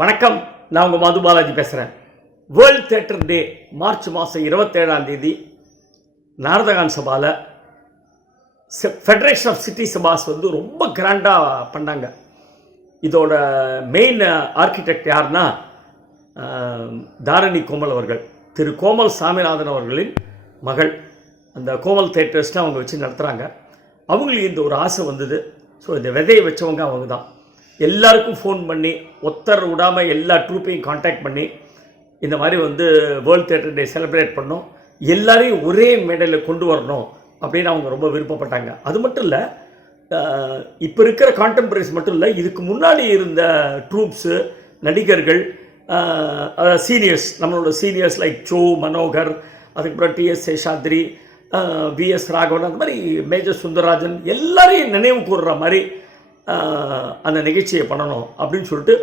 வணக்கம், நான் உங்கள் மது பாலாஜி பேசுகிறேன். வேர்ல்ட் தியேட்டர் டே மார்ச் மாதம் 27ஆம் தேதி நாரதகான் சபாவில் ஃபெடரேஷன் ஆஃப் சிட்டி சபாஸ் ரொம்ப கிராண்டாக பண்ணாங்க. இதோட மெயின் ஆர்கிடெக்ட் யாருன்னா தாரணி கோமல் அவர்கள், திரு கோமல் சாமிநாதன் அவர்களின் மகள். அந்த கோமல் தியேட்டர்ஸ்னு அவங்க வச்சு நடத்துகிறாங்க. அவங்களுக்கு இந்த ஒரு ஆசை வந்தது. ஸோ இந்த விதையை வச்சவங்க அவங்க தான். எல்லாருக்கும் ஃபோன் பண்ணி ஒத்தர் விடாமல் எல்லா ட்ரூப்பையும் காண்டாக்ட் பண்ணி இந்த மாதிரி வேர்ல்ட் தியேட்டர் டே செலிப்ரேட் பண்ணோம், எல்லாரையும் ஒரே மேடையில் கொண்டு வரணும் அப்படின்னு அவங்க ரொம்ப விருப்பப்பட்டாங்க. அது மட்டும் இல்லை, இப்போ இருக்கிற கான்டெம்பரரிஸ் மட்டும் இல்லை, இதுக்கு முன்னாடி இருந்த ட்ரூப்ஸு, நடிகர்கள், சீனியர்ஸ், நம்மளோட சீனியர்ஸ் லைக் சோ மனோகர், அதுக்கப்புறம் டிஎஸ் சேஷாத்ரி, விஎஸ் ராகவன், அந்த மாதிரி மேஜர் சுந்தரராஜன் எல்லாரையும் நினைவு கூறுற மாதிரி அந்த நிகழ்ச்சியை பண்ணணும் அப்படின்னு சொல்லிட்டு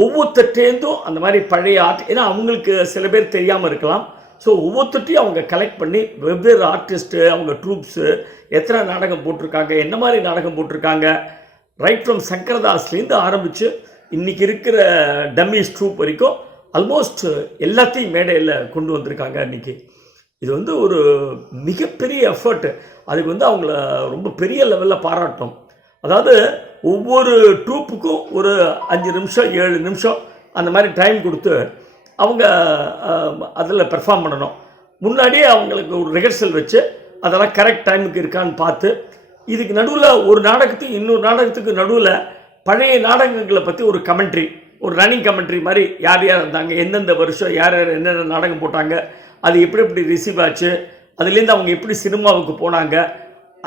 ஒவ்வொருத்தட்டேருந்தும் அந்த மாதிரி பழைய ஏன்னா அவங்களுக்கு சில பேர் தெரியாமல் இருக்கலாம். ஸோ ஒவ்வொருத்தையும் அவங்க கலெக்ட் பண்ணி வெவ்வேறு ஆர்டிஸ்ட்டு, அவங்க ட்ரூப்ஸு எத்தனை நாடகம் போட்டிருக்காங்க, என்ன மாதிரி நாடகம் போட்டிருக்காங்க, ரைட் ஃப்ரம் சங்கரதாஸ்லேருந்து ஆரம்பித்து இன்றைக்கி இருக்கிற டம்மிஸ் ட்ரூப் வரைக்கும் ஆல்மோஸ்ட் எல்லாத்தையும் மேடையில் கொண்டு வந்திருக்காங்க. இன்றைக்கி இது ஒரு மிகப்பெரிய எஃபர்ட். அதுக்கு அவங்கள ரொம்ப பெரிய லெவலில் பாராட்டணும். அதாவது ஒவ்வொரு ட்ரூப்புக்கும் ஒரு 5 நிமிஷம் 7 நிமிஷம் அந்த மாதிரி டைம் கொடுத்து அவங்க அதில் பெர்ஃபார்ம் பண்ணணும். முன்னாடியே அவங்களுக்கு ஒரு ரிஹர்சல் வச்சு அதெல்லாம் கரெக்ட் டைமுக்கு இருக்கான்னு பார்த்து, இதுக்கு நடுவில் ஒரு நாடகத்துக்கு இன்னொரு நாடகத்துக்கு நடுவில் பழைய நாடகங்களை பற்றி ஒரு கமெண்ட்ரி, ஒரு ரன்னிங் கமெண்ட்ரி மாதிரி, யார் யார் இருந்தாங்க, எந்தெந்த வருஷம் யார் யார் என்னென்ன நாடகம் போட்டாங்க, அது எப்படி எப்படி ரிசீவ் ஆச்சு, அதுலேருந்து அவங்க எப்படி சினிமாவுக்கு போனாங்க,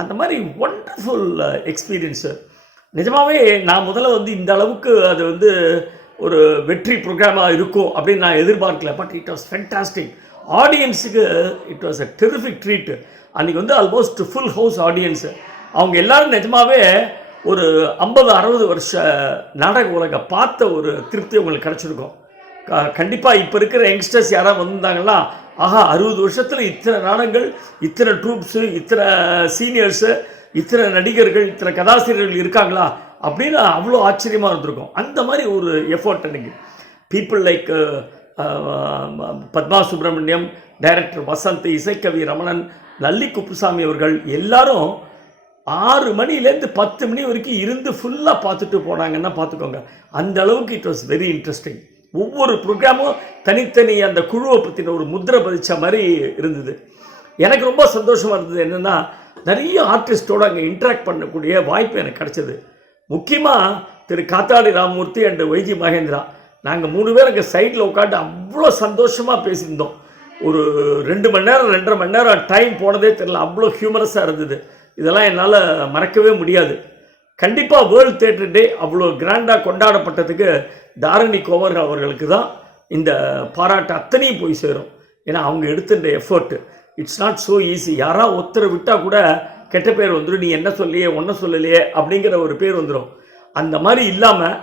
அந்த மாதிரி ஒண்டர்ஃபுல் எக்ஸ்பீரியன்ஸு. நிஜமாகவே நான் முதல்ல இந்த அளவுக்கு அது ஒரு வெற்றி ப்ரோக்ராமாக இருக்கும் அப்படின்னு நான் எதிர்பார்க்கல. But it was fantastic. ஆடியன்ஸுக்கு it was a terrific treat. அன்றைக்கி ஆல்மோஸ்ட் ஃபுல் ஹவுஸ் ஆடியன்ஸு. அவங்க எல்லோரும் நிஜமாகவே ஒரு 50-60 வருஷ நாடக உலக பார்த்த ஒரு திருப்தி உங்களுக்கு கிடச்சிருக்கும். கண்டிப்பாக இப்போ இருக்கிற யங்ஸ்டர்ஸ் யாராவது வந்திருந்தாங்கன்னா, ஆஹா 60 வருஷத்தில் இத்தனை நாடகங்கள், இத்தனை ட்ரூப்ஸு, இத்தனை சீனியர்ஸு, இத்தனை நடிகர்கள், இத்தனை கதாசிரியர்கள் இருக்காங்களா அப்படின்னு அவ்வளோ ஆச்சரியமாக இருந்திருக்கும். அந்த மாதிரி ஒரு எஃபோர்ட் அன்றைக்கி. People like Padma Subramaniam, director Vasanth, Isaikavi Ramanan, Lalli Kuppusamy அவர்கள் எல்லாரும் 6 மணிலேருந்து 10 மணி வரைக்கும் இருந்து ஃபுல்லாக பார்த்துட்டு போனாங்கன்னா பார்த்துக்கோங்க. அந்த அளவுக்கு இட் வாஸ் வெரி இன்ட்ரெஸ்டிங். ஒவ்வொரு ப்ரோக்ராமும் தனித்தனி அந்த குழுவை பற்றின ஒரு முத்திரை பதிச்ச மாதிரி இருந்தது. எனக்கு ரொம்ப சந்தோஷமாக இருந்தது என்னென்னா, நிறைய ஆர்டிஸ்டோடு அங்கே இன்ட்ராக்ட் பண்ணக்கூடிய வாய்ப்பு எனக்கு கிடச்சிது. முக்கியமாக திரு காத்தாடி ராமமூர்த்தி அண்ட் வைஜி மகேந்திரா, நாங்கள் 3 பேர் அங்கே சைடில் உட்காந்து அவ்வளோ சந்தோஷமாக பேசியிருந்தோம். ஒரு 2 மணி நேரம் 2.5 மணி நேரம் டைம் போனதே தெரியல. அவ்வளோ ஹியூமரஸாக இருந்தது. இதெல்லாம் என்னால் மறக்கவே முடியாது. கண்டிப்பாக வேர்ல்ட் தியேட்டர் டே அவ்வளோ கிராண்டாக கொண்டாடப்பட்டதுக்கு தாரணி கோமல் அவர்களுக்கு தான் இந்த பாராட்டு அத்தனையும் போய் சேரும். ஏன்னா அவங்க எடுத்த இந்த effort it's not so easy. யாராவது ஒருத்தரை விட்டால் கூட கெட்ட பேர் வந்துடும், நீ என்ன சொல்லியே ஒன்றும் சொல்லலையே அப்படிங்கிற ஒரு பேர் வந்துடும். அந்த மாதிரி இல்லாமல்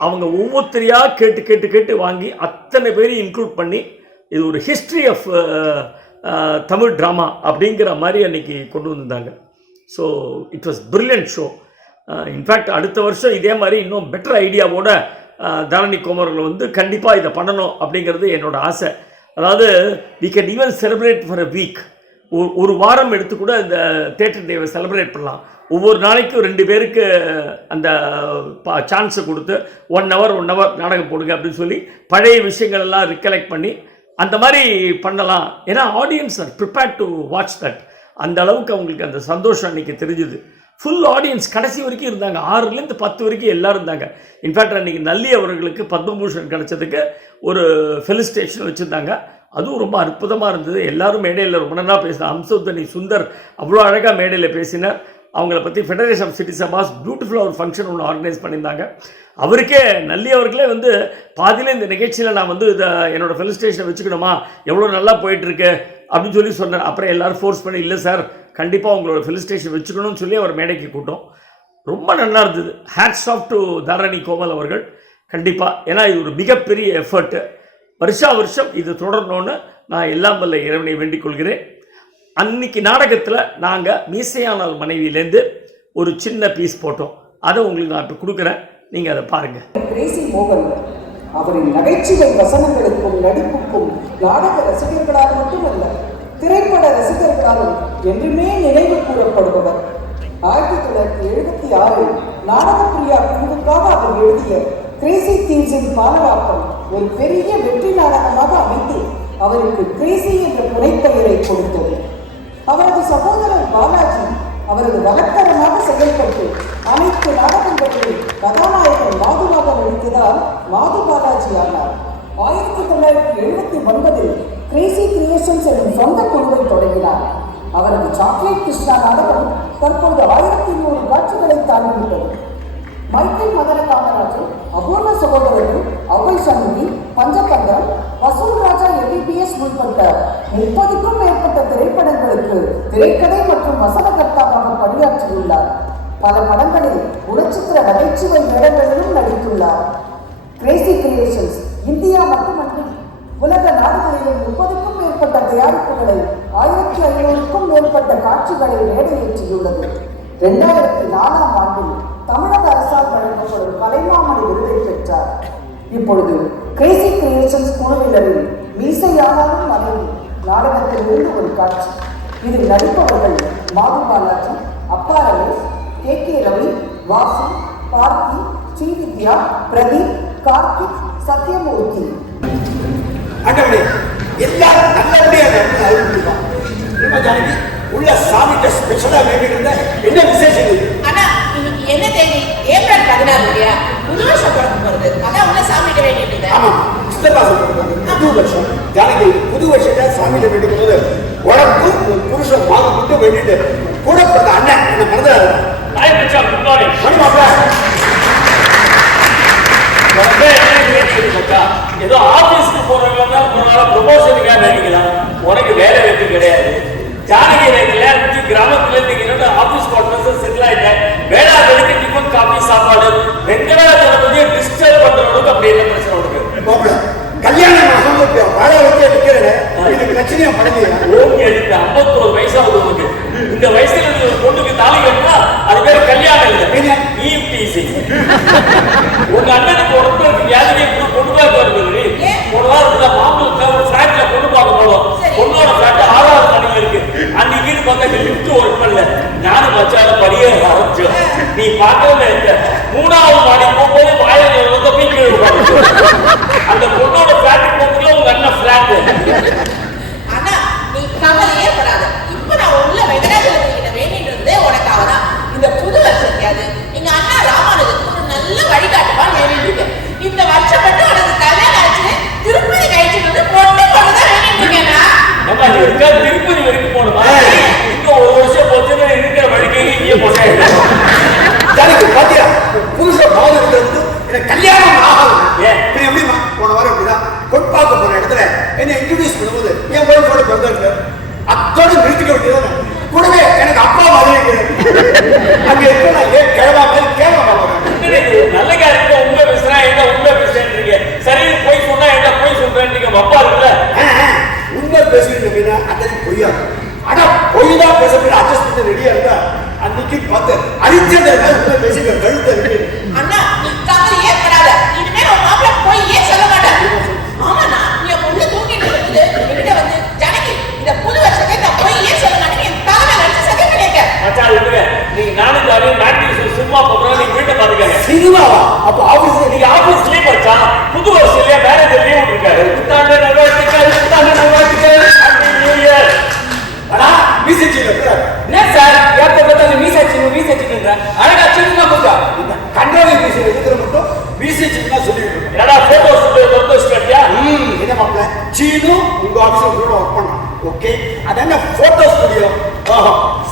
அவங்க ஒவ்வொருத்தரையாக கேட்டு கேட்டு கேட்டு வாங்கி அத்தனை பேரையும் இன்க்ளூட் பண்ணி இது ஒரு ஹிஸ்ட்ரி ஆஃப் தமிழ் ட்ராமா அப்படிங்கிற மாதிரி அன்றைக்கி கொண்டு வந்திருந்தாங்க. So it was brilliant show. In fact அடுத்த வருஷம் இதே மாதிரி இன்னும் பெட்டர் ஐடியாவோட தாரணி கோமர்கள் கண்டிப்பாக இதை பண்ணணும் அப்படிங்கிறது என்னோட ஆசை. அதாவது we can even celebrate for a week. ஒரு வாரம் எடுத்து கூட இந்த தியேட்டர் டேவை செலிப்ரேட் பண்ணலாம். ஒவ்வொரு நாளைக்கும் 2 பேருக்கு அந்த சான்ஸை கொடுத்து 1 hour நாடகம் போடுங்க அப்படின்னு சொல்லி பழைய விஷயங்கள் எல்லாம் ரிகலெக்ட் பண்ணி அந்த மாதிரி பண்ணலாம். ஏன்னா audience R prepared to watch that. அந்த அளவுக்கு அவங்களுக்கு அந்த சந்தோஷம் அன்றைக்கி தெரிஞ்சுது. ஃபுல் ஆடியன்ஸ் கடைசி வரைக்கும் இருந்தாங்க. 6லேருந்து 10 வரைக்கும் எல்லோரும் இருந்தாங்க. இன்ஃபேக்ட் அன்றைக்கி நல்லி அவர்களுக்கு பத்மபூஷன் கிடச்சதுக்கு ஒரு ஃபெலிசிட்டேஷன் வச்சுருந்தாங்க. அதுவும் ரொம்ப அற்புதமாக இருந்தது. எல்லோரும் மேடையில் ரொம்ப நல்லா பேசினார். அம்சோத்தனி சுந்தர் அவ்வளோ அழகாக மேடையில் பேசினார். அவங்கள பற்றி ஃபெடரேஷன் ஆஃப் சிட்டி சபாஸ் பியூட்டிஃபுல்லாக ஒரு ஃபங்க்ஷன் ஒன்று ஆர்கனைஸ் பண்ணியிருந்தாங்க. அவருக்கே நல்லி அவர்களே பாதியில் இந்த நிகழ்ச்சியில் நான் இதை என்னோடய ஃபெலிசிட்டேஷனை வச்சுக்கணுமா, எவ்வளோ நல்லா போயிட்டுருக்கு அப்படின்னு சொல்லி சொன்னார். அப்புறம் எல்லோரும் ஃபோர்ஸ் பண்ணி, இல்லை சார் கண்டிப்பாக உங்களோட ஃபெலிசிட்டேஷன் வச்சுக்கணும்னு சொல்லி அவர் மேடைக்கு கூட்டம். ரொம்ப நல்லா இருந்தது. Hats off to Dharani Komal அவர்கள். கண்டிப்பாக, ஏன்னா இது ஒரு மிகப்பெரிய எஃபர்ட்டு. வருஷம் இது தொடரணும்னு நான் எல்லாம் வல்ல இறைவனை வேண்டிக் கொள்கிறேன். அன்னைக்கு நாடகத்தில் நாங்கள் மீசையானால் மனைவியிலேருந்து ஒரு சின்ன பீஸ் போட்டோம். அதை உங்களுக்கு நான் இப்போ கொடுக்குறேன், நீங்கள் அதை பாருங்கள். கிரேசி மோகன் அவரின் நகைச்சுவை வசனங்களுக்கும் நடிப்புக்கும் நாடக ரசிகர்களால் மட்டுமல்ல, திரைப்பட ரசிகர்களாலும் என்றுமே நினைவு கூறப்படுபவர். 1976 நாடகப்பிரியா குழுவுக்காக அவர் எழுதிய கிரேசி தீவ்ஸின் பாலவாக்கம் ஒரு பெரிய வெற்றி நாடகமாக அமைத்து அவருக்கு கிரேசி என்ற புனைப்பெயரை கொடுத்தது. அவரது சகோதரர் பாலாஜி அவரது வழக்கரமாக செயல்பட்டு அனைத்து நாடகங்களிலும் கதாநாயகன் மாதுவாக நடித்ததால் மாது பாலாஜி ஆனார். 1979 கிரேசி கிரியேஷன்ஸ் எனும் சொந்த குழுவை தொடங்கினார். அவரது சாக்லேட் கிருஷ்ணா நாடகம் தற்போது 1100 காட்சிகளை தாண்டிவிட்டது. மைக்கேல் மதன காமராஜன், அபூர்வ சகோதரர்கள், அவை சண்முகி, பஞ்சகந்தம், வசூல் ராஜா MBBS உள்பட்ட 30க்கும் மேற்பட்ட திரைப்படங்களுக்கு திரைக்கதை மற்றும் வசனகர்த்தாவாக பணியாற்றியுள்ளார். பல படங்களில் குணச்சித்திர நகைச்சுவை வேடங்களிலும் நடித்துள்ளார். கிரேசி கிரியேஷன்ஸ் இந்தியா மட்டுமன்றி உலக நாடுகளிலும் 30க்கும் மேற்பட்ட தயாரிப்புகளை 1500க்கும் மேற்பட்ட காட்சிகளை மேடையேற்றியுள்ளது. 2004ஆம் ஆண்டில் தமிழக அரசால் வழங்கப்படும் கலைமாமணி விருதை பெற்றார். இப்பொழுது கிரேசி கிரியேஷன்ஸ் குழுவினரின் மீசையானாலும் மனைவி நாடகத்தில் இருந்து ஒரு காட்சி. இதில் நடிப்பவர்கள் மாது பாலாஜி, அப்பா ரமேஷ், KK ரவி, வாசு, பார்த்தி, ஸ்ரீவித்யா, பிரதீப், கார்த்திக், சத்யமூர்த்தி. எல்லாரும் நல்லபடியாக உள்ள சாமிட்ட ஸ்பெஷலா வேண்டியிருந்த என்ன விசேஷம் இது? ஆனா இன்னைக்கு என்ன தேதி? ஏப்ரல் 14 இல்லையா? புது வருஷம் பிறக்க போறது. அதான் உள்ள சாமிட்ட வேண்டிட்டு. ஆமா, சித்தப்பா சொல்றது புது வருஷம். ஜானகி புது வருஷத்தை சாமிட்ட வேண்டிக்கும் போது உடம்பு புருஷன் மாது மட்டும் வேண்டிட்டு கூட பிறந்த அண்ணன் என்ன மறந்துடாது. ஏதோ ஆபீஸ்க்கு போறவங்க ப்ரொமோஷனுக்காக நினைக்கலாம். உனக்கு வேலை வெற்றி கிடையாது. ஜானகி கல்யாணத்துக்கு கிராமத்துல இருந்து ஆபீஸ் குவார்டர்ஸ் செட்டில் ஆயிட்டேன். வேளாண்மைக்கு டிஃபன் காபி சாப்பாடு வெங்கடாஜலபதியை டிஸ்டர்ப் பண்றவனுக்கு அப்படி என்ன பிரச்சனை உனக்கு? கல்யாணம் வாழ வச்சு எடுக்கிறேன். இதுக்கு லட்சணியா படங்க ஓகே எடுக்க 51 வயசாகுது உனக்கு. இந்த வயசுல நீ ஒரு பொண்ணுக்கு தாலி கட்டினா அது பேர் கல்யாணம் இல்லை, ஈவ்டீசிங். உங்க அண்ணனுக்கு உடம்பு வியாதியை கொண்டு போய் வருது. ஒரு வாரத்துல மாம்பழத்துல ஒரு ஃபிளாட்ல கொண்டு பார்க்க போனோம். பொண்ணோட ஃபிளாட் 6வது மாடியில் இருக்கு. அன்னைக்கு பக்கத்துல லிஃப்ட் ஒர்க் பண்ணல. நானும் மச்சால படியே ஆரம்பிச்சோம். நீ பார்க்கவே இல்லை. 3வது மாடி போகும்போது வாயில வந்து கீழே உட்காந்து அந்த பொண்ணோட ஃபிளாட்டுக்கு போகும்போது உங்க அண்ணன் ஃபிளாட். ஆனா நீ கவலையே படாத. இப்ப நான் உள்ள வெங்கடாஜலபதி வேண்டிட்டு இருந்தே உனக்காக தான். இந்த புது வருஷத்தையாவது எங்க அண்ணா ராமானுஜன் ஒரு நல்ல வழிகாட்டுவான்னு வேண்டிட்டு இருக்கேன். இந்த வருஷம் மட்டும் உனக்கு கல்யாணம் ஆச்சு திருப்பதி கழிச்சு வந்து பொண்ணு பொண்ணுதான் வேண்டிட்டு இருக்கேன்னா திருப்பதி வரைக்கும் போனோமா? இங்க ஒரு வருஷம் போச்சுன்னா இருக்கிற வழிக்கு இங்கே போட்டேன். பாத்தியா புருஷன் மாது இருக்கிறது எனக்கு கல்யாணம் ஆகும். எப்படிமா போன வாரம் அப்படிதான் பொற்பாக்க போன இடத்துல என்ன இன்ட்ரோடியூஸ் பண்ணும்போது என் ஒய்ஃபோட பிறந்த அத்தோடு நிறுத்திக்க வேண்டியது. கூடவே எனக்கு அப்பா மாதிரி அங்க இருக்க நான் ஏன் கிழவா மாதிரி கேட்க நல்ல காரியத்தை உண்மை பேசுறேன் என்ன உண்மை பேசுறேன்றீங்க. சரி போய் சொன்னா என்ன போய் சொல்றேன்றீங்க. அப்பா இருக்குல்ல உண்மை பேசுறீங்க அப்படின்னா அன்னைக்கு பொய்யா. ஆனா பொய் தான் பேசுறது அட்ஜஸ்ட் பண்ண ரெடியா இருந்தா அன்னைக்கு பார்த்து அரிச்சதை உண்மை பேசுகிற கழுத்தை இருக்கு. அண்ணா நீ கவலையே படாத. இனிமே உன் மாப்பிள்ள பொய்யே சொல்ல மாட்டாங்க. ஆமாண்ணா நீ பொண்ணு தூங்கிட்டு இருக்குது என்கிட்ட வந்து ஜனகி இந்த புது வருஷத்தை நான் பொய்யே சொல்ல மாட்டேன் என் தலைமை நடிச்சு சத்தியம் பண்ணியிருக்கேன். மச்சா இல்லைங்க நீங்க நானும் ஜாலியும் மேட்ரிக்ஸ் சினிமா போகிறோம். நீங்க வீட்டை பார்த்துக்கங்க. சினிமாவா? அப்போ ஆபீஸ்ல நீங்க ஆபீஸ்லயே படிச்சா புது வருஷம் இல்லையா மேரேஜ் லீவ் விட்டுருக்காரு. புத்தாண்டு நல்வாழ்த்துக்கள், புத்தாண்டு நல்வாழ்த்துக்கள், ஹாப்பி நியூ இயர். ஆனா மீசைச்சி என்ன சார் ஏத்த பார்த்தாலும் மீசைச்சின்ற அழகா சின்ன போட்டா கண்டோவை மீசை இருக்கிற மட்டும் மீசைச்சின்னா சொல்லிட்டு என்னடா போட்டோ ஸ்டுடியோ கட்டியா? என்ன மாப்பிள்ள சீனு உங்க ஆபீஸ்ல கூட ஒர்க் பண்ணோம். ஓகே அது என்ன போட்டோ ஸ்டுடியோ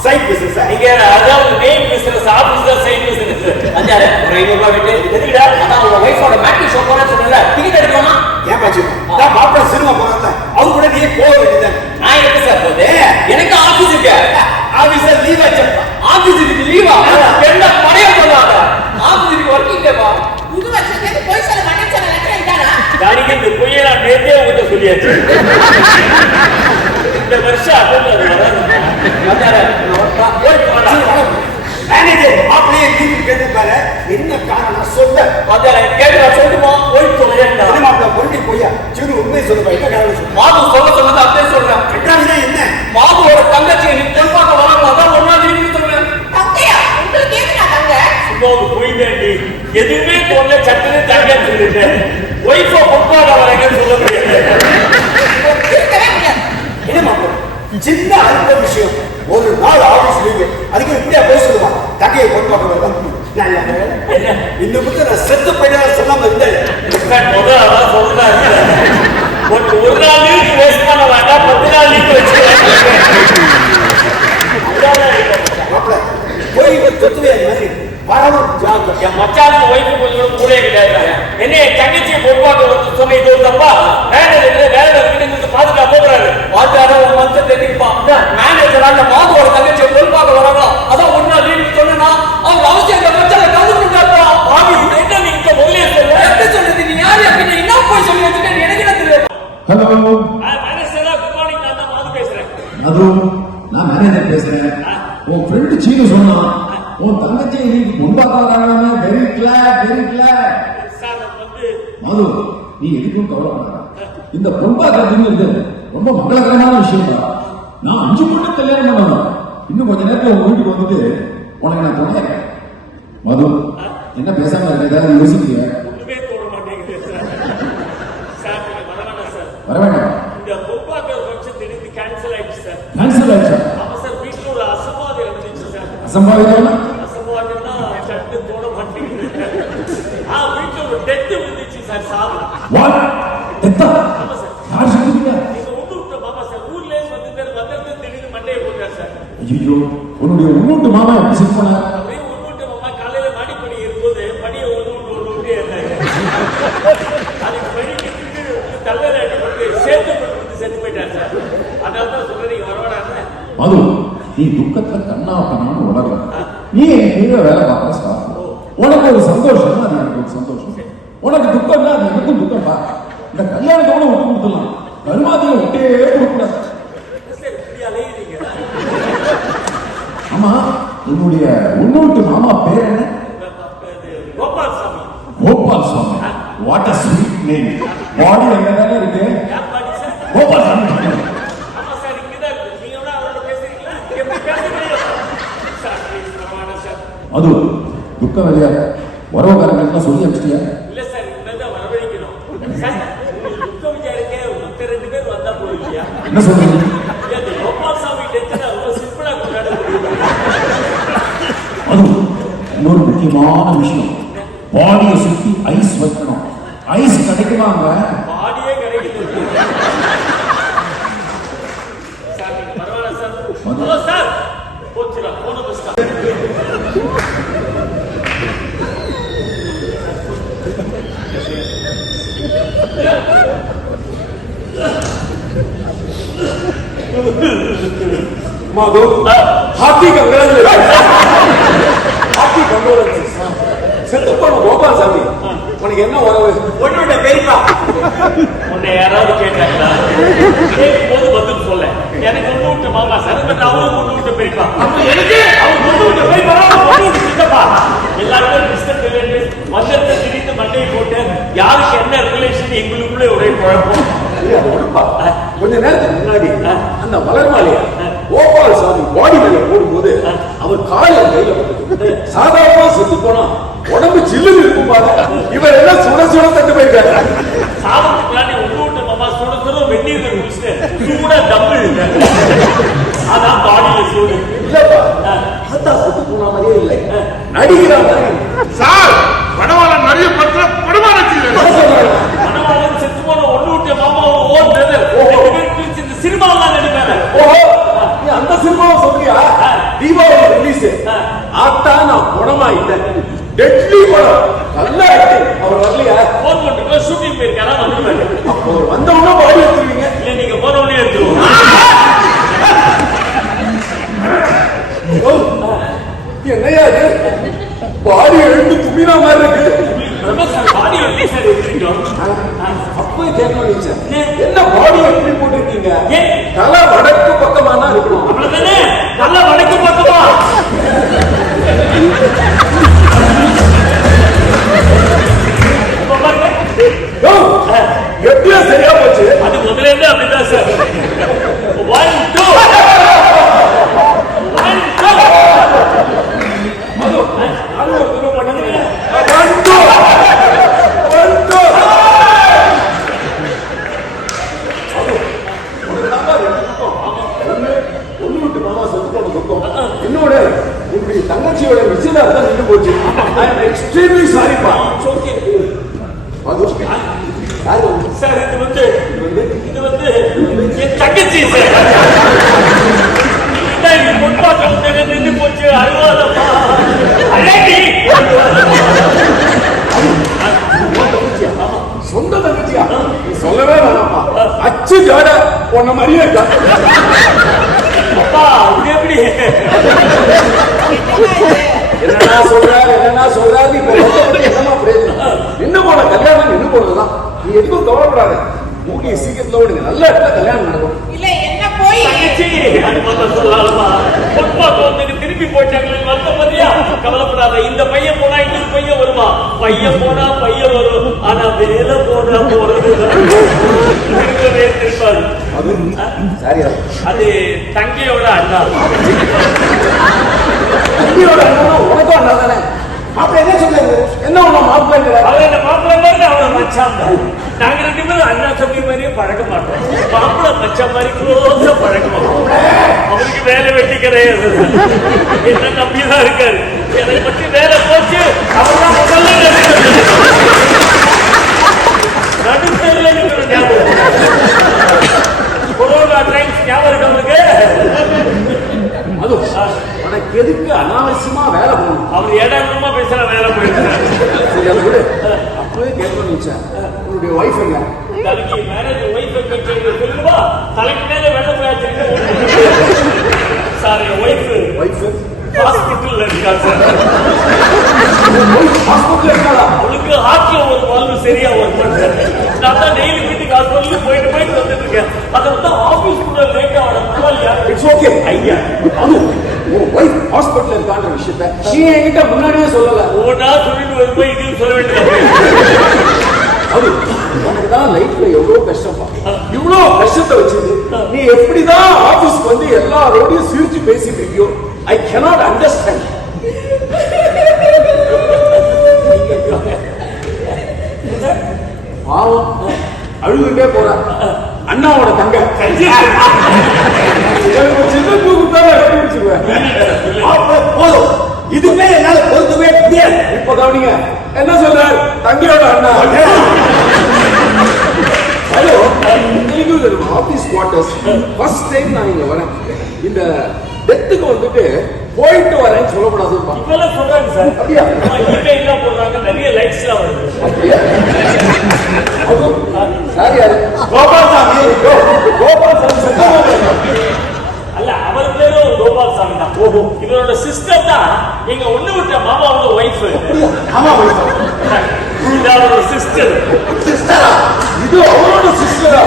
சைட் பிசினஸ். நீங்க அதாவது மெயின் பிசினஸ் ஆபீஸ்ல சைட் பிசினஸ். அஞ்சாரு ஒரு 500 ரூபாய் விட்டு எதுக்குடா? அதான் உங்க வைஃபோட மேட்ரிக் ஷோ போறேன்னு சொன்னல டிக்கெட் எடுக்கலாமா? ஏன் பாச்சு நான் மாப்பிள்ள சினிமா போறேன் அது கூட நீ போக வேண்டியது. நான் எப்படி சார் போகுது? எனக்கு ஆபீஸ் இருக்கு. ஆபீஸ்ல லீவ் ஆச்சப்பா. ஆபீஸுக்கு லீவா? என்ன பணைய சொல்லாத. ஆபீஸுக்கு ஒர்க்கிங் டேவா? புது வருஷத்துக்கு போய் சொல்ல மாட்டேன்னு சொன்ன லெட்டர் இதானா? தானிக்கு இந்த பொய்யை நான் நேத்தே உங்ககிட்ட சொல்லியாச்சு. இந்த வருஷம் அட்டெண்ட் அது வராது. மேனேஜர் மாப்பிள்ளையே லீவ் கேட்டுப்பாரு. என்ன காரணம் சொல்ல? கேட்டு சொல்லுமா? போயிட்டு சொல்லுங்க. ஐயா சிறு உண்மையை சொல்லுப்பா, என்ன காரணம் சொல்லு. மாது சொல்ல சொன்னது அப்படியே சொல்றேன். கட்டாணினா என்ன? மாதுவோட தங்கச்சியை நீ பொன் பார்க்க வரணும், அதான் ஒரு நாள் நீங்க சொல்றேன். தங்கையா உங்களுக்கு ஏன் தங்க சும்மா ஒரு பொய் தாண்டி, எதுவுமே தோல்ல சட்டுன்னு தங்கன்னு சொல்லிட்டேன். ஒய்ஃபை பொப்பாட வரேங்கன்னு சொல்ல முடியாது. இருக்கவே முடியாது. என்ன மாப்பிள்ள சின்ன அல்ப விஷயம், ஒரு நாள் ஆபீஸ் லீவு, அதுக்கு இப்படியா போய் சொல்லுவான் தங்கையை பொன் பார்க்க வருவான். இந்த புத்த நான் செத்து போயிட்டா சொல்லாம இருந்தேன். முதல்ல அதான் சொல்றாரு, ஒரு நாள் லீவ் வேஸ்ட் பண்ண வேண்டாம், 10 நாள் லீவ் வச்சுக்கலாம். மாப்பிள்ள போய் சொத்துவே மாதிரி வரணும் ஜாக்கிரதை. என் மச்சானுக்கு ஒய்ஃபு கொஞ்சம் கூட கிடையாது. என்ன என் தங்கச்சியை பொறுப்பாக்க சொன்ன இது ஒரு தப்பா? மேனேஜர் வேலை இருக்குன்னு பாத்துட்டா போகிறாரு. வாத்தியார ஒரு மனுஷன் தெரிவிப்பான், மேனேஜர் அந்த மாதுவோட தங்கச்சியை பொன் பார்க்க வராங்க, அதான் ஒரு நாள் நீங்க சொன்னா அவங்க அவசியம் இந்த மச்சான கலந்துருக்காப்பா. பாவி என்ன நீங்க முதலே சொல்ல எப்படி சொன்னது? நீ யாரு அப்படின்னு இன்னும் போய் சொல்லி வச்சுட்டு எனக்கு என்ன தெரியும்? ஹலோ மேனேஜரா, குட் மார்னிங். நான் தான் மாது பேசுறேன். அது நான் மேனேஜர் பேசுறேன். உன் ஃப்ரெண்டு சீனு சொன்னான் உன் தங்கச்சி இன்னைக்கு முன்பாக்காங்க. Very glad, very glad. Sir வந்து மது, நீ எதுக்கும் கவலைப்படாத. இந்த பொம்பாக்கிறதுங்கிறது ரொம்ப மங்களகரமான விஷயம் தான். நான் 5 பொண்ணு கல்யாணம் பண்ணணும். இன்னும் கொஞ்ச நேரத்தில் உங்க வீட்டுக்கு வந்துட்டு உனக்கு நான் துணைக்கிறேன். மது, என்ன பேசாம இருக்க? ஏதாவது யோசிக்கிறியா? ஒண்ணுமே தோண மாட்டேங்குது சார். சார் நீங்க வர வேணாம் சார். வர வேண்டாம். இந்த பொறுப்பாக்க ஃபங்க்ஷன் திடீர்னு கேன்சல் ஆயிடுச்சு சார். கேன்சல் ஆயிடுச்சா? ஆமா சார், வீட்டுல ஒரு அசம்பாவிதம் நடந்துச்சு சார். அசம்பாவிதம்? அசம்பாவிதம்னா சட்டு தோண மாட்டேங்குது. வீட்டுல ஒரு டெத்து வந்துச்சு சார். சாவு. வாட்? எத்தா? ஆமா சார். யார் சொல்லுங்க? நீங்க ஒண்ணு விட்ட மாமா சார் ஊர்ல இருந்து வந்து திடீர்னு மண்டையை போட்டார் சார். ஐயோ, உன்னுடைய உள்ளூட்டு மாமா எப்படி செட் பண்ண? அப்படியே ஒண்ணு விட்ட மாமா காலையில மாடிப்படி இருக்கும்போது படியை ஒண்ணு விட்டு இருந்தாங்க. அதுக்கு படி கிட்டு தலையில அடிப்பட்டு சேர்த்து போட்டு செத்து போயிட்டார் சார். அதனால தான் சொல்றேன், நீங்க வரவாடான்னு. மது, நீ துக்கத்துல கண்ணா பண்ணான்னு உணர்ற. நீ என் கீழே வேலை பார்க்க ஸ்டாஃப். உனக்கு ஒரு சந்தோஷம், அது எனக்கு ஒரு சந்தோஷம். உனக்கு துக்கம்னா அது எனக்கும் துக்கம் தான். இந்த கல்யாணத்தோட விட்டு கொடுத்துடலாம், கருமாதியை விட்டே கொடுக்கூடாது. சார் இப்படி அலையுறீங்க. ஆமா, உன்னுடைய உள்ளூட்டு மாமா பேர் என்ன? Gopal Sami. Gopal Swami. What a sweet name. Body எங்கதானே இருக்கு? யார் பாடி சார்? கோபால் சாமி. ஆமா சார், இங்கதான் இருக்கு. நீங்க வேணா அவரோட பேசுறீங்களா? எப்படி பேசுறீங்க சார்? Please வரவானா sir. அது துக்கம் இல்லையா? உறவுக்காரங்களுக்குலாம் சொல்லி அனுப்பிச்சிட்டியா? இல்ல சார், இனிமேதான் வரவழைக்கணும். சார், உங்களுக்கு துக்கம் விசாரிக்க மத்த 2 பேர் வந்தா போதும் இல்லையா? என்ன சொல்றீங்க? இந்த கோபால் சாமி டென்ஷனை ரொம்ப சிம்பிளா கொண்டாட முடியும். அது இன்னொரு முக்கியமான விஷயம், பாடியை சுத்தி ஐஸ் வைக்கணும். ஐஸ் கிடைக்குமாங்க? பாடியே கிடைக்குது. சார் நீங்க பரவாயில்ல சார். ஹலோ சார், போச்சுடா, போன பஸ் தான். மாது ஹாப்பி கங்க்ராச்சுலேஷன். Happy congratulation. செத்து போன கோபால் சாமி, உனக்கு என்ன உறவு? ஒன்னோட பெரியப்பா. உன்னை யாராவது கேட்டாங்களா? கேட்கும்போது பதில் சொல்ல. எனக்கு ஒண்ணு விட்டு மாமா சார், பட் அவரும் ஒண்ணு விட்டு பெரியப்பா. அப்ப எனக்கு அவர் ஒண்ணு விட்டு பெரியப்பா, ஒண்ணு விட்டு சித்தப்பா. எல்லாருமே டிஸ்டன்ஸ் ரிலேட்டிவ்ஸ் மந்தத்தை திரித்து மண்டையை போட்டு யாருக்கு என்ன ரிலேஷன் எங்களுக்குள்ளே ஒரே குழப்பம். கொஞ்ச நேரத்துக்கு முன்னாடி அந்த மலர்மாலையா கோபால் சாமி பாடி மேல போடும்போது அவர் கால் என் கையில போட்டு சாதாரணமா செத்து போனா உடம்பு சில்லுன்னு இருக்கும் பாரு. இவர் எல்லாம் சுட சுட தட்டு போயிருக்காரு. சாதத்துக்கு முன்னாடி ஒண்ணு விட்டு மாமா சுட சுட வெந்நீர் குடிச்சுட்டு சூட டம்மு இருக்கு. அதான் பாடியில சூடு. இல்லப்பா, பார்த்தா செத்து போன மாதிரியே இல்லை, நடிக்கிறாங்க சார். படவாளன் நிறைய படத்துல படமானத்தில் மனவாளன் செத்து போன ஒண்ணு விட்டு மாமா ஓன் பிரதர் 2 பேரும் பிரிச்சு இந்த சினிமாவெல்லாம் நடிப்பாரு. ஓஹோ, நீ அந்த சினிமாவை சொல்றியா? தீபாவளி ரிலீஸ் ஆத்தா நான் குணமாயிட்டேன். டெட்லி படம், நல்ல ஆக்டிங். அவர் வரலையா? போன் பண்ணிட்டு ஷூட்டிங் போயிருக்காரா? வந்துருவாரு. அப்போ வந்தவொடனே பாடி எடுத்துருவீங்க. இல்ல நீங்க போன உடனே எடுத்துருவோம். என்னையா இது? பாடி எழுந்து தும்பினா மாதிரி இருக்கு. பாடி எப்படி சார் எடுத்துட்டோம்? அப்பவே கேட்க நினைச்சேன், என்ன பாடி எப்படி போட்டிருக்கீங்க? ஏன்? தலை வடக்கு பக்கமானா இருக்கணும். அவ்வளவுதானே? நல்ல வடக்கு பக்கமா? யோ, எப்படியோ சரியா போச்சு. அது முதல்ல இருந்து அப்படிதான் சார். 1 2 1 2 அது ஒரு தடவை பண்ணுங்க. 1 2 1 2 ஒண்ணு விட்டு மாமா செத்து போன துக்கம். இன்னொரு இப்படி தங்கச்சியோட நிச்சயதார்த்தம் நின்று போச்சு. ஐ அம் எக்ஸ்ட்ரீம்லி சாரிப்பா. சார் இது வந்து என் தங்கச்சி சார். பொன்பாக்கம் நின்று போச்சு. அழுவாதப்பா அழகி. சொந்த தங்கச்சியா? சொல்லவே வேணாம்ப்பா. அச்சு ஜாட உன்ன மாதிரியே இருக்கா. அப்பா இது எப்படி? என்னன்னா சொல்றாரு இப்ப என்னமா பிரயோஜனம்? நின்னு போன கல்யாணம் நின்னு போனதுதான். நீ எதுக்கும் கவலைப்படாத. மூடிய சீக்கிரத்துல உனக்கு நல்ல இடத்துல கல்யாணம் நடக்கும். இல்ல என்ன போய் தங்கச்சி அது மட்டும் சொல்லலாமா? பொன்பாக்கம் திருப்பி போயிட்டாங்க. வருத்தம் பாத்தியா? கவலைப்படாத. இந்த பையன் போனா இன்னொரு பையன் வருமா? பையன் போனா பையன் வரும். ஆனா வேலை போனா போறது இருக்கவே இருப்பாரு. அது சரியா? அது தங்கையோட அண்ணா. தங்கியோட அண்ணா உனக்கும் அண்ணா தானே? மாப்பிள்ள என்ன சொல்றாரு? என்ன உன்ன மாப்பிள்ள? அவர் என்ன மாப்பிள்ள மாதிரி அவனை மச்சான் தான். நாங்க 2 பேரும் அண்ணா தம்பி மாதிரியே பழக மாட்டோம். மாப்பிள்ள மச்சான் மாதிரி க்ளோஸா பழக மாட்டோம். அவருக்கு வேலை வெட்டி கிடையாது. என்ன நம்பிதான் இருக்காரு. எனக்கு பற்றி வேலை போச்சு. அவர் தான் முதல்ல நடுத்தரில் இருக்கிற ஞாபகம். கொரோனா டைம்ஸ் ஞாபகம் இருக்கு அவருக்கு. அது உனக்கு எதுக்கு அனாவசியமா வேலை போகணும்? அவர் இடமா பேசுற வேலை போயிட்டு சரி அது விடு. அப்பவே கேட்கணும்னு நினைச்சேன். உன்னுடைய ஒய்ஃப் எங்க? தலைக்கு மேரேஜ் ஒய்ஃப் சொல்லுவா. தலைக்கு மேல வெள்ள போயாச்சு. சார் என் ஒய்ஃப் ஹாஸ்பிட்டல்ல இருக்கா சார். ஹாஸ்பிட்டல் இருக்காளா? அவளுக்கு ஹார்ட்ல ஒரு வால்வு சரியா ஒர்க் பண்ணுது. நான் தான் டெய்லி வீட்டுக்கு ஹாஸ்பிட்டலுக்கு போயிட்டு வந்துட்டு இருக்கேன். அதை வந்து ஆபீஸ் கூட லேட் ஆகணும். பரவாயில்லையா? It's okay. ஐயா அது உன் ஒய்ஃப் ஹாஸ்பிட்டல் இருக்கான்ற விஷயத்தை நீ என்கிட்ட முன்னாடியே சொல்லல. ஓடா சொல்லிட்டு வரும்போது இதையும் சொல்ல வேண்டியது. அது உனக்கு தான் லைஃப்ல எவ்வளவு கஷ்டப்பா. இவ்வளவு கஷ்டத்தை வச்சுது நீ எப்படிதான் ஆபீஸ்க்கு வந்து எல்லாரோடையும் சிரிச்சு பேசிட்டு இருக்கியோ? ஐ cannot understand. பாவம் அழுதுட்டே போறா. அண்ணாவோட தங்க சின்ன தூக்குத்தான கண்டுபிடிச்சுக்குவேன். போதும், இதுவே என்னால பொறுத்தவே முடியாது. இப்ப கவனிங்க என்ன சொல்றாரு தங்கியோட அண்ணா. Hello, office quarters first time நான் இங்க வரேன். இந்த டெத்துக்கு வந்துட்டு போயிட்டு வரேன்னு சொல்லக்கூடாதுப்பா. இப்பெல்லாம் சொல்றாங்க சார். அப்படியா? என்ன போடுறாங்க, நிறைய லைட்ஸ் எல்லாம் வருது. அப்படியா? சார் யாரு? கோபால்சாமி. கோபால்சாமி அல்ல, அவர் பேரும் கோபால்சாமி தான். ஓஹோ, இவரோட சிஸ்டர் தான் எங்க ஒண்ணு விட்ட மாமாவோட ஒய்ஃப். ஆமா வைஃப். இது அவரோட சிஸ்டர். சிஸ்டரா? இது அவரோட சிஸ்டரா?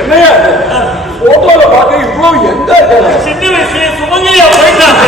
என்னையா போட்டோல பார்க்க இவ்வளவு எந்த சின்ன வயசுல சுமங்கலியா போயிட்டாங்க.